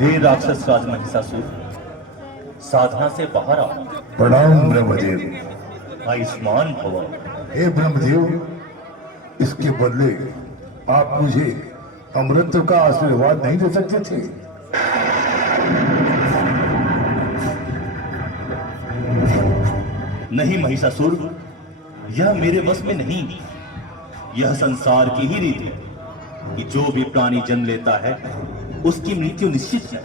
हे राक्षस राज महिषासुर, साधना से बाहर आओ। प्रणाम ब्रह्मदेव। आयुष्मान भव। हे ब्रह्मदेव, इसके बदले आप मुझे अमृत का आशीर्वाद नहीं दे सकते थे? नहीं महिषासुर, यह मेरे बस में नहीं। यह संसार की ही रीत है कि जो भी प्राणी जन्म लेता है उसकी मृत्यु निश्चित है।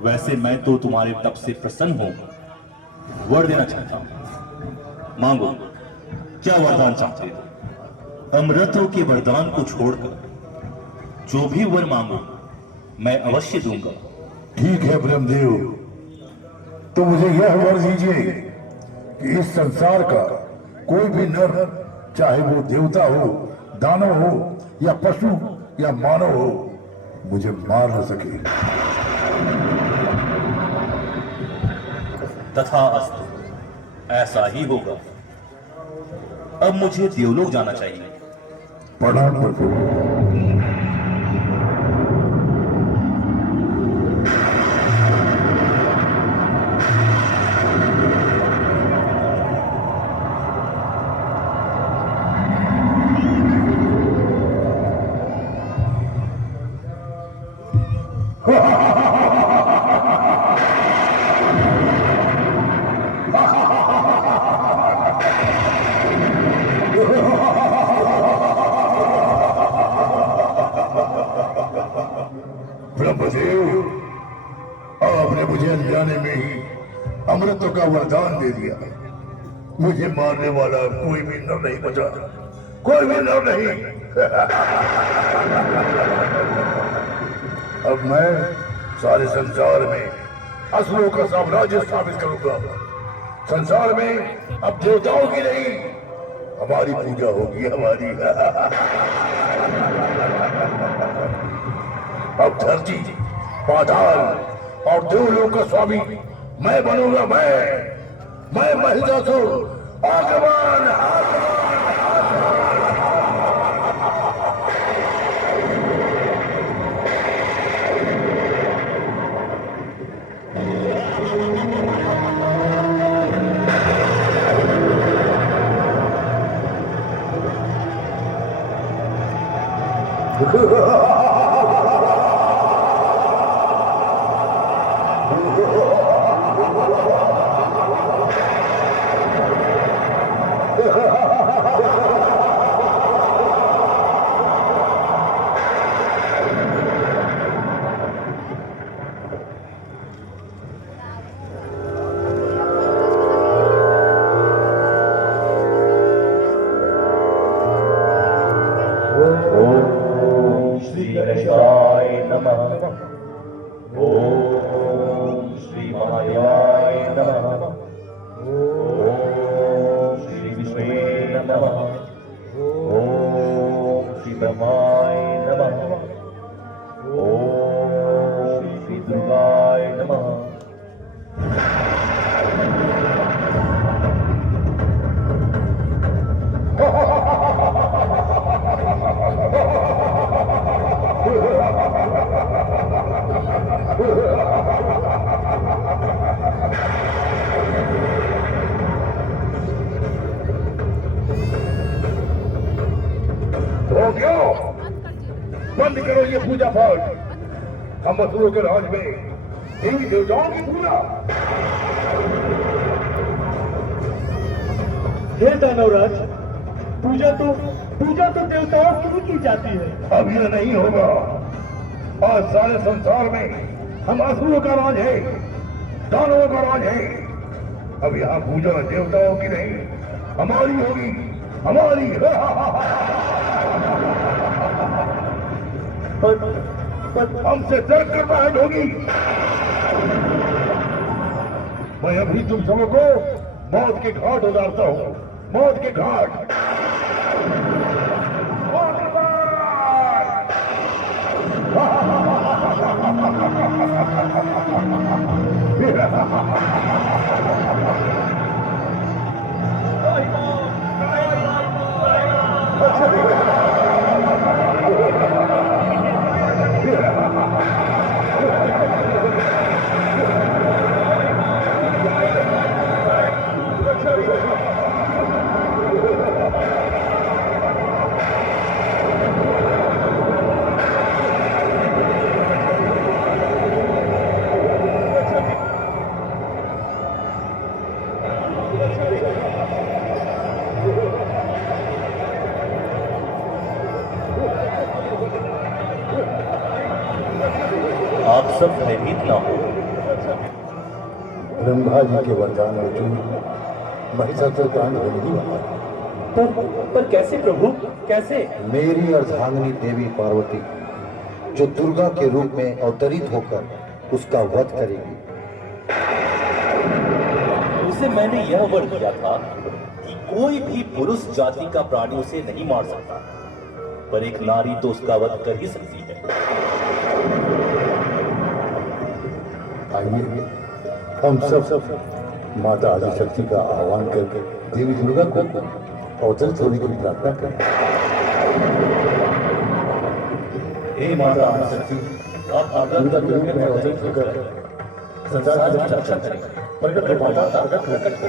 वैसे मैं तो तुम्हारे तप से प्रसन्न हूं, वर देना चाहता हूं। मांगो, क्या वरदान चाहते हो? अमृतों के वरदान को छोड़कर जो भी वर मांगो मैं अवश्य दूंगा। ठीक है ब्रह्मदेव, तो मुझे यह वर दीजिए कि इस संसार का कोई भी नर, चाहे वो देवता हो, दानव हो या पशु या मानव हो, मुझे मार न सके। तथास्तु, ऐसा ही होगा। अब मुझे देवलोक जाना चाहिए। प्रणाम प्रभु। ब्रह्मदेव, आपने मुझे अनजाने में ही अमृत का वरदान दे दिया। मुझे मारने वाला कोई भी नर नहीं बचा, कोई भी नर नहीं। अब मैं सारे संसार में असुरों का साम्राज्य स्थापित करूंगा। संसार में अब देवताओं की नहीं, हमारी पूजा होगी, हमारी। अब धरती, पाताल और देवलोक का स्वामी मैं बनूंगा। मैं महिषासुर। आगमन, आगमन। बंद करो ये पूजा पाठ। हम असुरों के राज में देवी देवताओं की पूजा। हे दानवराज, पूजा तो देवताओं की ही की जाती है। अब यह नहीं होगा। आज सारे संसार में हम असुरों का राज है, दानवों का राज है। अब यहाँ पूजा देवताओं की नहीं, हमारी होगी, हमारी। हमसे तर्क करना है ढोंगी। मैं अभी तुम सबों को मौत के घाट उतारता हूँ, मौत के घाट। मौत के घाट। आप सब भयभीत ना हो। ब्रह्मा जी के वरदान वजूद महिषासुर का अंत होने ही वाला है। पर कैसे प्रभु, कैसे? मेरी अर्धांगिनी देवी पार्वती जो दुर्गा के रूप में अवतरित होकर उसका वध करेगी। उसे मैंने यह वर दिया था कि कोई भी पुरुष जाति का प्राणी उसे नहीं मार सकता, पर एक नारी तो उसका वध कर ही सकती है। आइए हम सब माता आदिशक्ति का आह्वान करके देवी दुर्गा को अवतरित होने की प्रार्थना करें। हे माता आदिशक्ति, आप दुर्गा के रूप में अवतरित होकर संसार की रक्षा करें। प्रकट हो माता, प्रकट हो।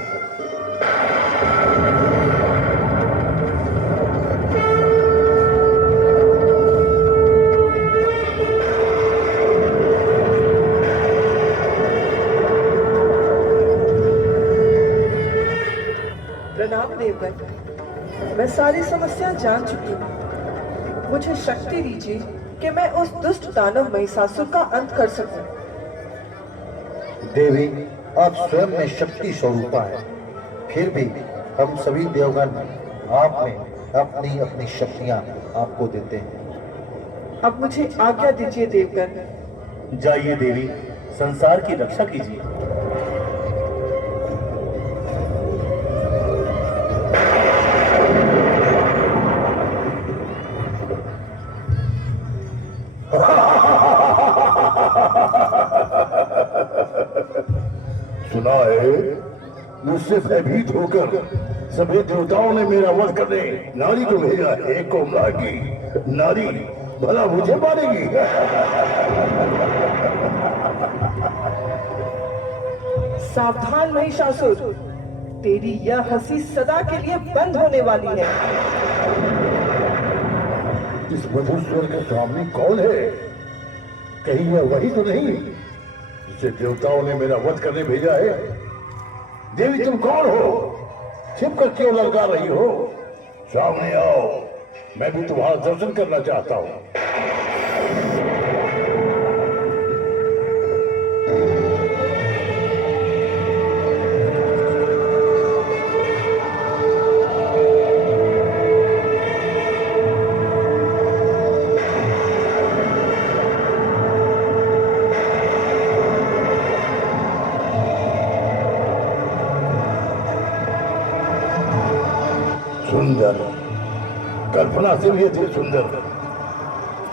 प्रणाम देवगण, मैं सारी समस्या जान चुकी हूँ। मुझे शक्ति दीजिए कि मैं उस दुष्ट दानव महिषासुर का अंत कर सकूं। देवी आप स्वयं में शक्ति स्वरूपा है, फिर भी हम सभी देवगण आप में अपनी अपनी शक्तियां आपको देते हैं। अब मुझे आज्ञा दीजिए देवगण। जाइए देवी, संसार की रक्षा कीजिए। सुना है मुझसे भयभीत होकर सभी देवताओं ने मेरा वध करने नारी को भेजा है। कोमला की नारी भला मुझे मारेगी? सावधान महिषासुर, तेरी यह हंसी सदा के लिए बंद होने वाली है। इस मधुस्वर के सामने कौन है? कहीं यह वही तो नहीं जिसे देवताओं ने मेरा वध करने भेजा है? देवी तुम कौन हो? छिप कर क्यों ललका रही हो? सामने आओ, मैं भी तुम्हारा दर्शन करना चाहता हूँ। सुंदर, कल्पना से भी अधिक सुंदर।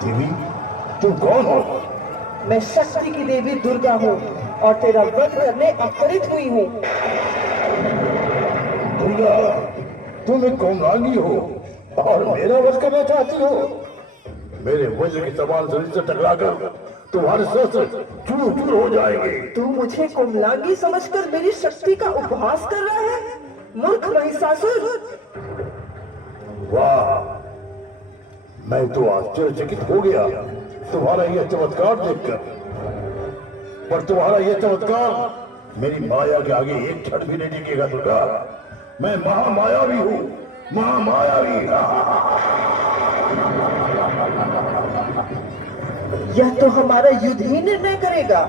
देवी तुम कौन हो? मैं शक्ति की देवी दुर्गा हूँ और तेरा वध करने अवतरित हुई हूँ। दुर्गा, तुम एक कोमलांगी हो और मेरा वध करना चाहती हो? मेरे वज्र के समान शरीर से टकराकर तुम्हारे शस्त्र चूर चूर हो जाएंगे। तू मुझे कोमलांगी समझकर मेरी शक्ति का उपहास कर रहा है, मूर्ख महिषासुर। वाह, मैं तो आश्चर्यचकित हो गया तुम्हारा यह चमत्कार देखकर। पर तुम्हारा यह चमत्कार मेरी माया के आगे एक क्षण भी नहीं टिकेगा दुर्गा। मैं महामायावी हूँ, महामायावी। यह तो हमारा युद्ध ही निर्णय करेगा।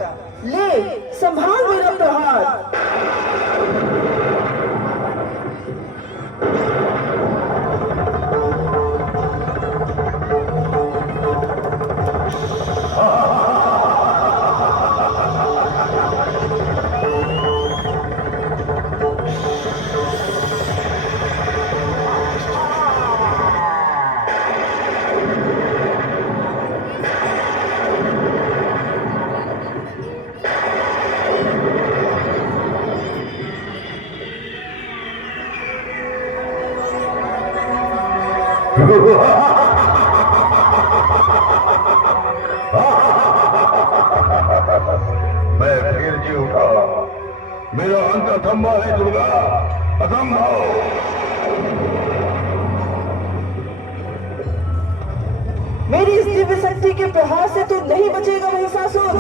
ले, संभाल मेरा प्रहार। मैं फिर जी उठा। मेरा अंत असंभव है दुर्गा, असंभव। मेरी इस दिव्य शक्ति के प्रहार से तू नहीं बचेगा महिषासुर।